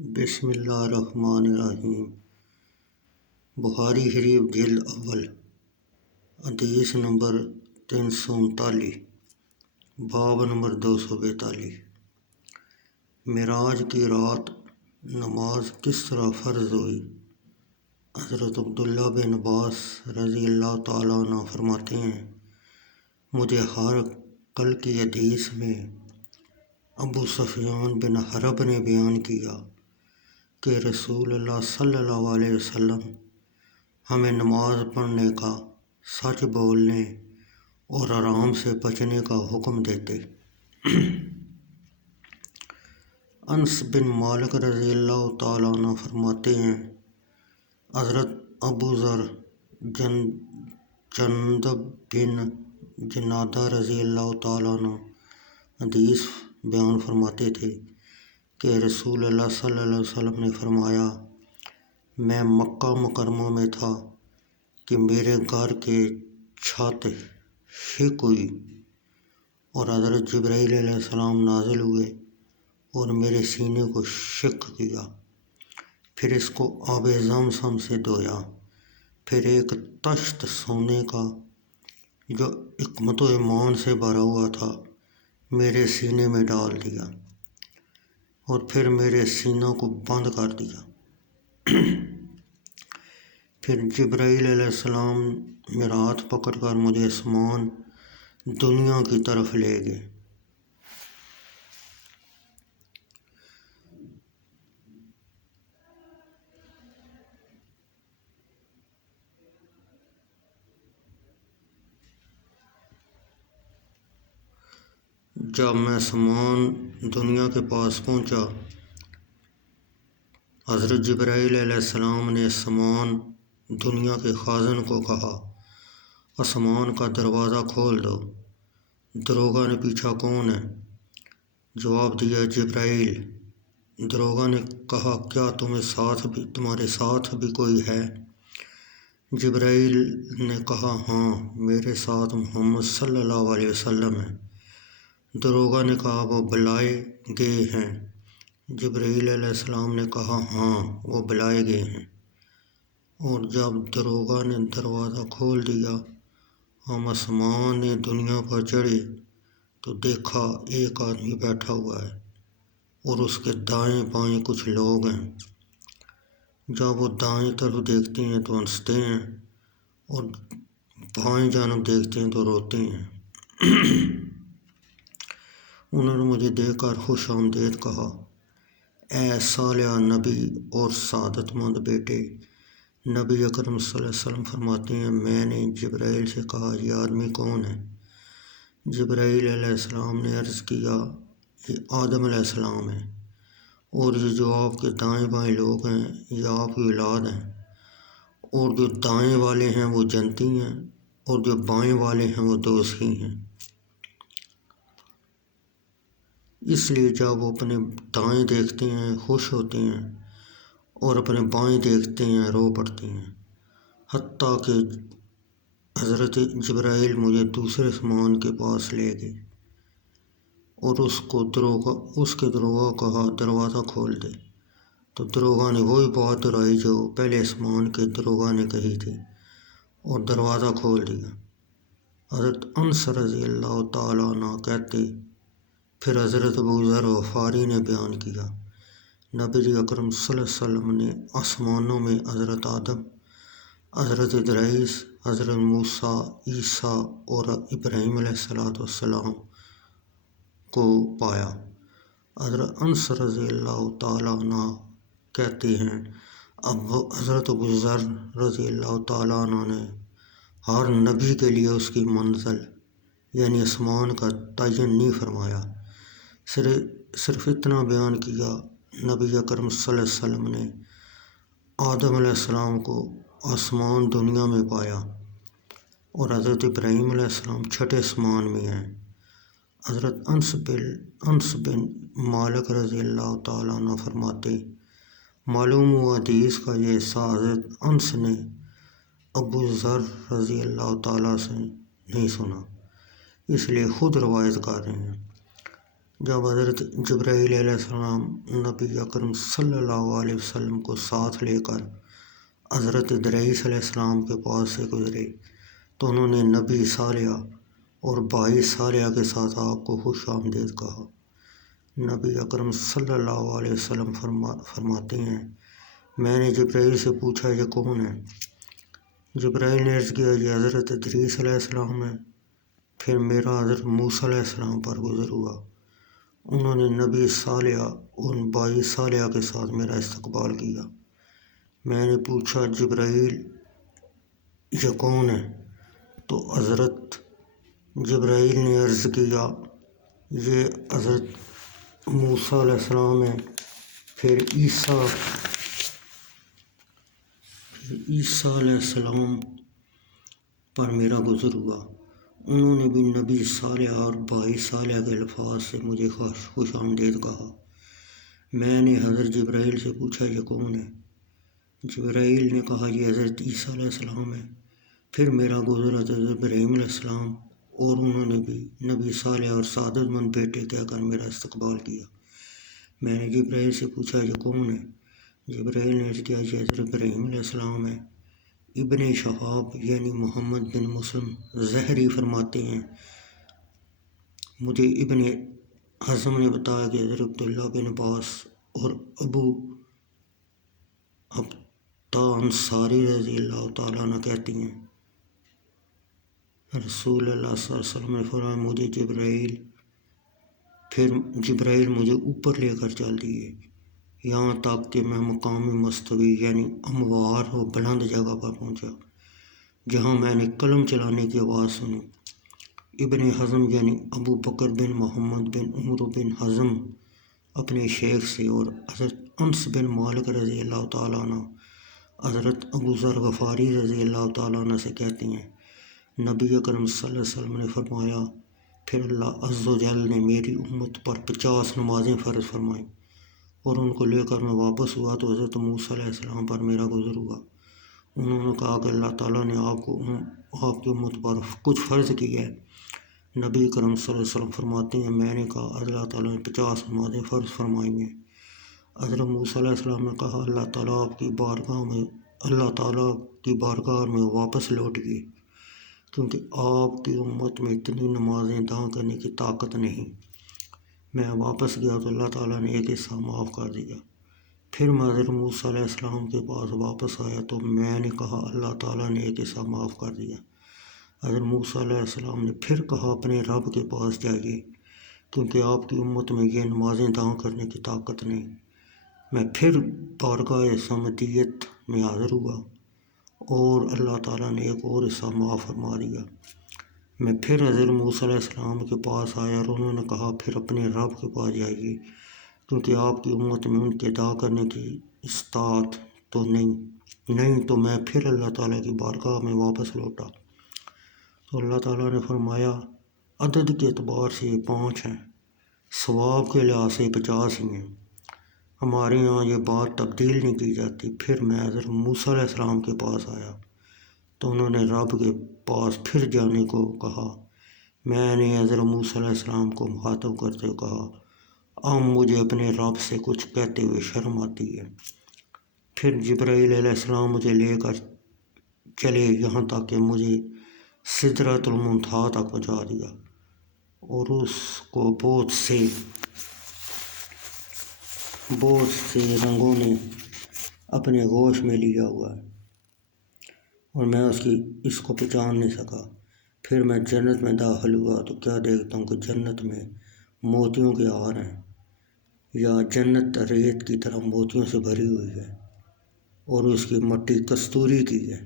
بسم اللہ الرحمن الرحیم۔ بخاری شریف جلد اول، حدیث نمبر 339، باب نمبر 242۔ معراج کی رات نماز کس طرح فرض ہوئی؟ حضرت عبداللہ بن عباس رضی اللہ تعالیٰ عنہ فرماتے ہیں، مجھے ہر کل کی حدیث میں ابو سفیان بن حرب نے بیان کیا کہ رسول اللہ صلی اللہ علیہ وسلم ہمیں نماز پڑھنے کا، سچ بولنے اور آرام سے بچنے کا حکم دیتے۔ انس بن مالک رضی اللہ تعالیٰ عنہ فرماتے ہیں، حضرت ابو ذر جندب بن جنادہ رضی اللہ تعالیٰ عنہ حدیث بیان فرماتے تھے کہ رسول اللہ صلی اللہ علیہ وسلم نے فرمایا، میں مکہ مکرمہ میں تھا کہ میرے گھر کے چھت شق ہوئی اور حضرت جبرائیل علیہ السلام نازل ہوئے اور میرے سینے کو شق کیا، پھر اس کو آب زمزم سے دھویا، پھر ایک تشت سونے کا جو حکمت و ایمان سے بھرا ہوا تھا میرے سینے میں ڈال دیا اور پھر میرے سینہ کو بند کر دیا۔ پھر جبرائیل علیہ السلام میرا ہاتھ پکڑ کر مجھے آسمان دنیا کی طرف لے گئے۔ جب میں آسمان دنیا کے پاس پہنچا، حضرت جبرائیل علیہ السلام نے آسمان دنیا کے خازن کو کہا، آسمان کا دروازہ کھول دو۔ دروغہ نے پوچھا، کون ہے؟ جواب دیا، جبرائیل۔ دروغہ نے کہا، کیا تمہارے ساتھ بھی کوئی ہے؟ جبرائیل نے کہا، ہاں، میرے ساتھ محمد صلی اللہ علیہ وسلم ہے۔ دروغہ نے کہا، وہ بلائے گئے ہیں؟ جبرائیل علیہ السلام نے کہا، ہاں، وہ بلائے گئے ہیں۔ اور جب دروغہ نے دروازہ کھول دیا، ہم آسمان دنیا پر چڑھے تو دیکھا ایک آدمی بیٹھا ہوا ہے اور اس کے دائیں بائیں کچھ لوگ ہیں۔ جب وہ دائیں طرف دیکھتے ہیں تو ہنستے ہیں اور بائیں جانب دیکھتے ہیں تو روتے ہیں۔ انہوں نے مجھے دیکھ کر خوش آمدید کہا، اے صالح نبی اور سعادت مند بیٹے۔ نبی اکرم صلی اللہ علیہ وسلم فرماتے ہیں، میں نے جبرائیل سے کہا، یہ آدمی کون ہے؟ جبرائیل علیہ السلام نے عرض کیا، یہ آدم علیہ السلام ہے، اور یہ جو آپ کے دائیں بائیں لوگ ہیں یہ آپ کی اولاد ہیں، اور جو دائیں والے ہیں وہ جنتی ہیں اور جو بائیں والے ہیں وہ دوزخی ہیں۔ اس لیے جب وہ اپنے دائیں دیکھتے ہیں خوش ہوتے ہیں اور اپنے بائیں دیکھتے ہیں رو پڑتے ہیں، حتیٰ کہ حضرت جبرائیل مجھے دوسرے آسمان کے پاس لے گئے اور اس کے دروغہ کہا، دروازہ کھول دے۔ تو دروغہ نے وہی بات دہرائی جو پہلے آسمان کے دروغہ نے کہی تھی اور دروازہ کھول دیا۔ حضرت انس رضی اللہ تعالیٰ عنہ کہتے، پھر حضرت ابو ذر غفاری نے بیان کیا، نبی اکرم صلی اللہ علیہ وسلم نے آسمانوں میں حضرت آدم، حضرت ادریس، حضرت موسیٰ، عیسیٰ اور ابراہیم علیہ السلام کو پایا۔ حضرت انس رضی اللہ تعالیٰ عنہ کہتے ہیں، حضرت ابو ذر رضی اللہ تعالیٰ عنہ نے ہر نبی کے لیے اس کی منزل یعنی آسمان کا تعین نہیں فرمایا، صرف اتنا بیان کیا، نبی اکرم صلی اللہ علیہ وسلم نے آدم علیہ السلام کو آسمان دنیا میں پایا اور حضرت ابراہیم علیہ السلام چھٹے آسمان میں ہیں۔ حضرت انس بن مالک رضی اللہ تعالیٰ عنہ فرماتے، معلوم ہوا حدیث کا یہ حصہ حضرت انس نے ابو ذر رضی اللہ تعالیٰ سے نہیں سنا، اس لیے خود روایت کر رہے ہیں۔ جب حضرت جبرائیل علیہ السلام نبی اکرم صلی اللہ علیہ وسلم کو ساتھ لے کر حضرت ادریس علیہ السلام کے پاس سے گزرے تو انہوں نے نبی صالح اور بھائی صالح کے ساتھ آپ کو خوش آمدید کہا۔ نبی اکرم صلی اللہ علیہ وسلم فرماتے ہیں، میں نے جبرائیل سے پوچھا یہ کون ہے؟ جبرائیل نے عرض کیا یہ حضرت ادریس علیہ السلام ہے۔ پھر میرا حضرت موسیٰ علیہ السلام پر گزر ہوا، انہوں نے نبی صالح اور بھائی صالح کے ساتھ میرا استقبال کیا۔ میں نے پوچھا جبرائیل یہ کون ہے؟ تو حضرت جبرائیل نے عرض کیا یہ حضرت موسیٰ علیہ السلام ہے۔ پھر عیسیٰ علیہ السلام پر میرا گزر ہوا، انہوں نے بھی نبی صالح اور بھائی صالح کے الفاظ سے مجھے خوش آمدید کہا۔ میں نے حضرت جبرائیل سے پوچھا یہ کون ہے؟ جبرائیل نے کہا یہ حضرت عیسیٰ علیہ السلام ہے۔ پھر میرا گزر حضرت ابراہیم علیہ السلام اور انہوں نے بھی نبی صالح اور سعادت مند بیٹے کہہ کر میرا استقبال کیا۔ میں نے جبرائیل سے پوچھا یہ کون ہے؟ جبرائیل نے عرض کیا یہ حضرت ابراہیم علیہ السلام ہے۔ ابن شہاب یعنی محمد بن مسلم زہری فرماتے ہیں مجھے ابن حزم نے بتایا کہ حضرت عبداللہ بن عباس اور ابو عبدہ انصاری رضی اللہ تعالیٰ عنہ کہتی ہیں رسول اللہ صلی اللہ علیہ وسلم نے فرمایا مجھے جبرائیل مجھے اوپر لے کر چل دیے یہاں تک کہ میں مقام مستوی یعنی ہموار و بلند جگہ پر پہنچا جہاں میں نے قلم چلانے کی آواز سنی۔ ابن حزم یعنی ابو بکر بن محمد بن عمر بن حزم اپنے شیخ سے اور حضرت انس بن مالک رضی اللہ تعالیٰ عنہ حضرت ابو ذر غفاری رضی اللہ تعالیٰ عنہ سے کہتے ہیں نبی اکرم صلی اللہ علیہ وسلم نے فرمایا پھر اللہ عز و جل نے میری امت پر 50 نمازیں فرض فرمائیں اور ان کو لے کر میں واپس ہوا تو حضرت موسیٰ علیہ السلام پر میرا گزر ہوا۔ انہوں نے کہا کہ اللہ تعالیٰ نے آپ کی امت پر کچھ فرض کیا ہے۔ نبی کرم صلی اللہ علیہ وسلم فرماتے ہیں میں نے کہا اللہ تعالیٰ نے 50 نمازیں فرض فرمائی ہیں۔ حضرت موسیٰ علیہ السلام نے کہا اللہ تعالیٰ کی بارگاہ میں واپس لوٹ گئی کیونکہ آپ کی امت میں اتنی نمازیں ادا کرنے کی طاقت نہیں۔ میں واپس گیا تو اللہ تعالیٰ نے ایک حصہ معاف کر دیا۔ پھر میں حضرت موسیٰ علیہ السلام کے پاس واپس آیا تو میں نے کہا اللہ تعالیٰ نے ایک حصہ معاف کر دیا۔ حضرت موسیٰ علیہ السلام نے پھر کہا اپنے رب کے پاس جائیے کیونکہ آپ کی امت میں یہ نمازیں ادا کرنے کی طاقت نہیں۔ میں پھر بارگاہ صمدیت میں حاضر ہوا اور اللہ تعالیٰ نے ایک اور حصہ معاف فرما دیا۔ میں پھر حضرت موسیٰ علیہ السلام کے پاس آیا اور انہوں نے کہا پھر اپنے رب کے پاس جائیے کیونکہ آپ کی امت میں ان کے ادا کرنے کی استطاعت تو نہیں تو میں پھر اللہ تعالیٰ کی بارگاہ میں واپس لوٹا تو اللہ تعالیٰ نے فرمایا عدد کے اعتبار سے یہ 5 ہیں، ثواب کے لحاظ سے 50 ہی ہیں، ہمارے یہاں یہ بات تبدیل نہیں کی جاتی۔ پھر میں حضرت موسیٰ علیہ السلام کے پاس آیا تو انہوں نے رب کے پاس پھر جانے کو کہا۔ میں نے حضرت موسیٰ علیہ السلام کو مخاطب کرتے ہوئے کہا اب مجھے اپنے رب سے کچھ کہتے ہوئے شرم آتی ہے۔ پھر جبرائیل علیہ السلام مجھے لے کر چلے یہاں تک کہ مجھے سدرۃ المنتہا تک پہنچا دیا اور اس کو بہت سے رنگوں نے اپنے گوش میں لیا ہوا ہے اور میں اس کو پہچان نہیں سکا۔ پھر میں جنت میں داخل ہوا تو کیا دیکھتا ہوں کہ جنت میں موتیوں کے ہار ہیں یا جنت ریت کی طرح موتیوں سے بھری ہوئی ہے اور اس کی مٹی کستوری کی ہے۔